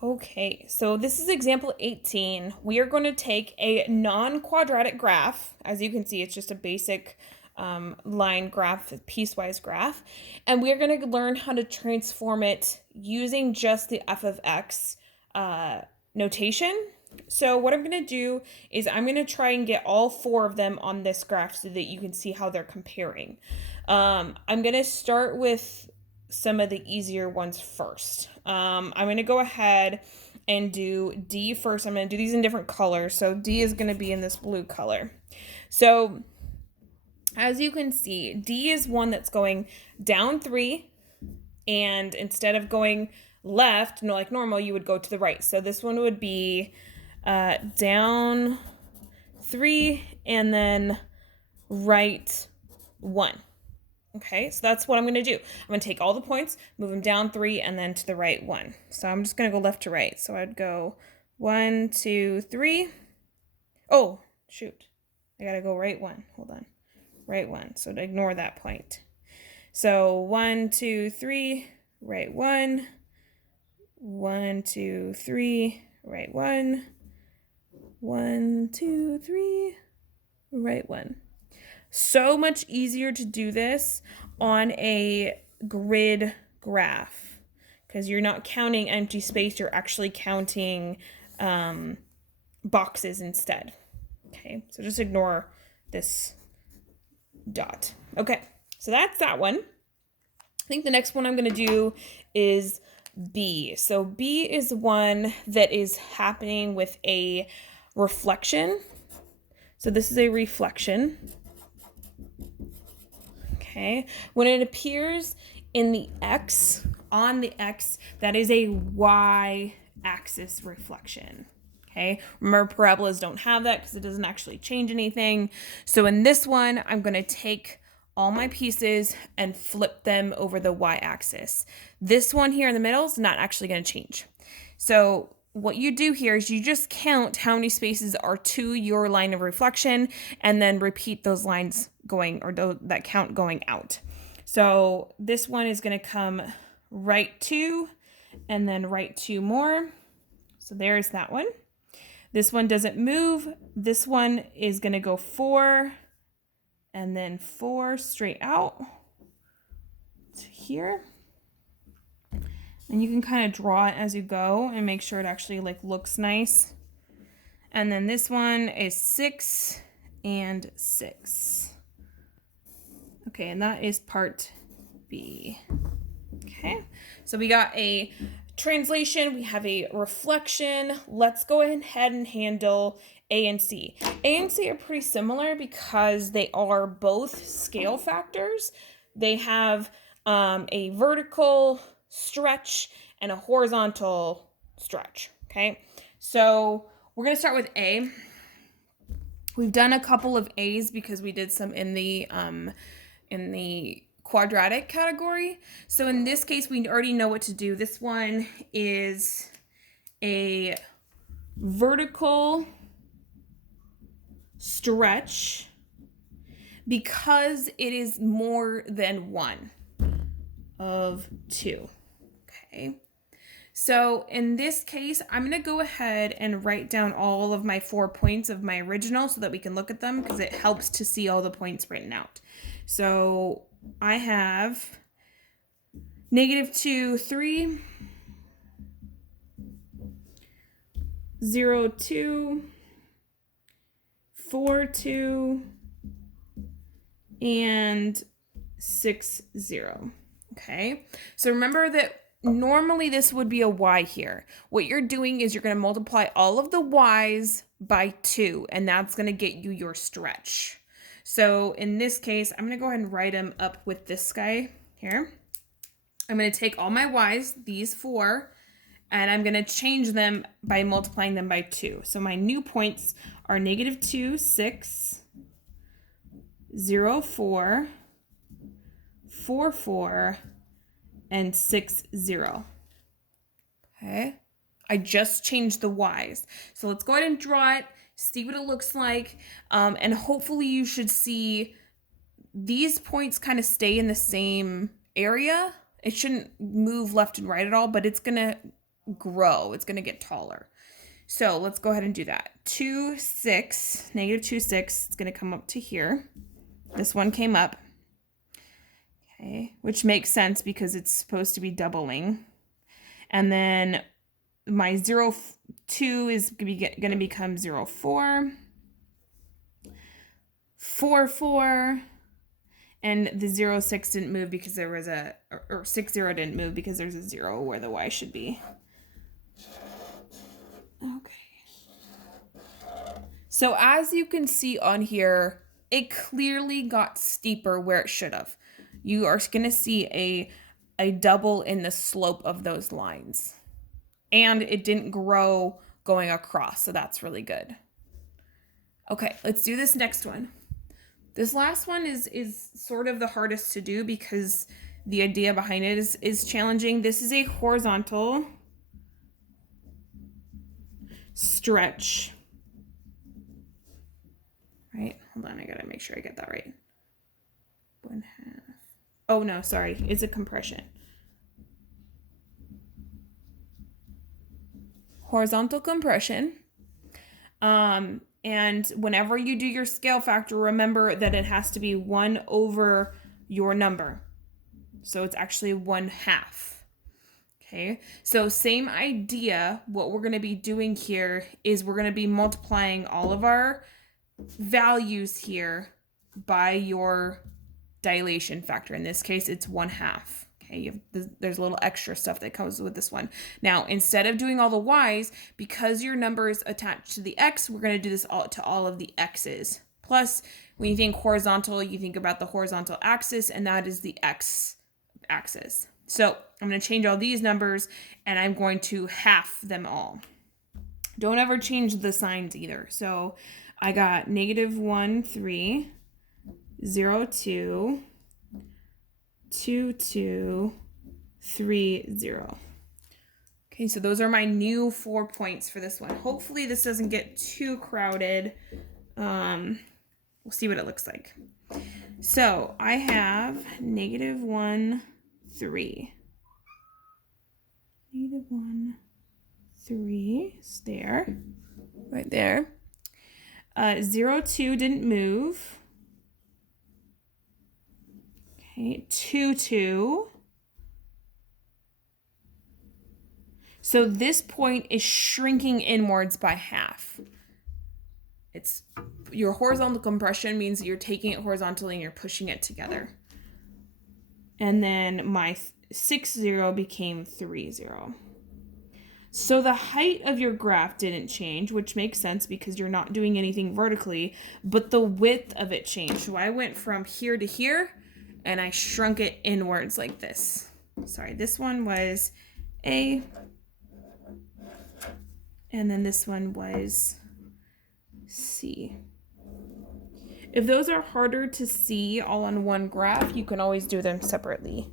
Okay, so this is example 18. We are going to take a non-quadratic graph. As you can see, it's just a basic line graph, piecewise graph. And we're going to learn how to transform it using just the f of x notation. So what I'm going to do is I'm going to try and get all four of them on this graph so that you can see how they're comparing. I'm going to start with some of the easier ones first. I'm going to go ahead and do D first. I'm going to do these in different colors. So D is going to be in this blue color. So as you can see, D is one that's going down 3, and instead of going left, like normal, you would go to the right. So this one would be down 3 and then right 1. Okay, so that's what I'm going to do. I'm going to take all the points, move them down 3, and then to the right 1. So I'm just going to go left to right. So I'd go 1, 2, 3. Oh, shoot. I got to go right 1. Hold on. Right 1. So to ignore that point. So 1, 2, 3, right 1. 1, 2, 3, right 1. 1, 2, 3, right 1. So much easier to do this on a grid graph because you're not counting empty space, you're actually counting boxes instead. Okay, so just ignore this dot. Okay, so that's that one. I think the next one I'm going to do is B. So B is one that is happening with a reflection. So this is a reflection. Okay, when it appears in the X, on the X, that is a Y-axis reflection. Okay, remember parabolas don't have that because it doesn't actually change anything. So in this one, I'm going to take all my pieces and flip them over the Y-axis. This one here in the middle is not actually going to change. So what you do here is you just count how many spaces are to your line of reflection and then repeat those lines going, or that count going out. So this one is going to come right 2 and then right 2 more. So there's that one. This one doesn't move. This one is going to go 4 and then 4 straight out to here. And you can kind of draw it as you go and make sure it actually looks nice. And then this one is 6 and 6. Okay, and that is part B. Okay, so we got a translation, we have a reflection. Let's go ahead and handle A and C. A and C are pretty similar because they are both scale factors. They have a vertical stretch and a horizontal stretch. Okay, so we're going to start with A. We've done a couple of A's because we did some in the quadratic category. So in this case, we already know what to do. This one is a vertical stretch because it is more than one of 2. Okay. So in this case, I'm going to go ahead and write down all of my 4 points of my original so that we can look at them because it helps to see all the points written out. So I have -2, 3, 0, 2, 4, 2, and 6, 0. Okay, so remember that normally this would be a y here. What you're doing is you're going to multiply all of the y's by 2, and that's going to get you your stretch. So in this case, I'm going to go ahead and write them up with this guy here. I'm going to take all my y's, these 4, and I'm going to change them by multiplying them by 2. So my new points are -2, 6, 0, 4, 4, 4, and 6, 0. Okay, I just changed the y's. So let's go ahead and draw it, see what it looks like, and hopefully you should see these points kind of stay in the same area. It shouldn't move left and right at all, but it's gonna grow. It's going to get taller. So let's go ahead and do that. 2, 6, negative 2, 6. It's going to come up to here. This one came up. Okay, which makes sense because it's supposed to be doubling. And then my 0, 2 is going to become 0, 4. 4, 4. And the 0, 6 didn't move because there was or 6, 0 didn't move because there's a 0 where the y should be. Okay. So as you can see on here, it clearly got steeper where it should have. You are going to see a double in the slope of those lines. And it didn't grow going across, so that's really good. Okay, let's do this next one. This last one is sort of the hardest to do because the idea behind it is challenging. This is a horizontal stretch. Right? Hold on, I gotta make sure I get that right. 1/2. Oh no, sorry, it's a compression. Horizontal compression. And whenever you do your scale factor, remember that it has to be 1 over your number. So it's actually 1/2. Okay, so same idea. What we're going to be doing here is we're going to be multiplying all of our values here by your dilation factor. In this case, it's 1/2. Okay, there's a little extra stuff that comes with this one. Now, instead of doing all the y's, because your number is attached to the x, we're going to do this to all of the x's. Plus, when you think horizontal, you think about the horizontal axis, and that is the x axis. So I'm going to change all these numbers, and I'm going to half them all. Don't ever change the signs either. So I got -1, 3, 0, 2, 2, 2, 3, 0. Okay, so those are my new 4 points for this one. Hopefully this doesn't get too crowded. We'll see what it looks like. So I have -1, 3. -1, 3 is there. Right there. 0, 2 didn't move. Okay, 2, 2. So this point is shrinking inwards by half. It's your horizontal compression means that you're taking it horizontally and you're pushing it together. And then my 6, 0 became 3, 0. So the height of your graph didn't change, which makes sense because you're not doing anything vertically, but the width of it changed. So I went from here to here, and I shrunk it inwards like this. Sorry, this one was A, and then this one was C. If those are harder to see all on one graph, you can always do them separately.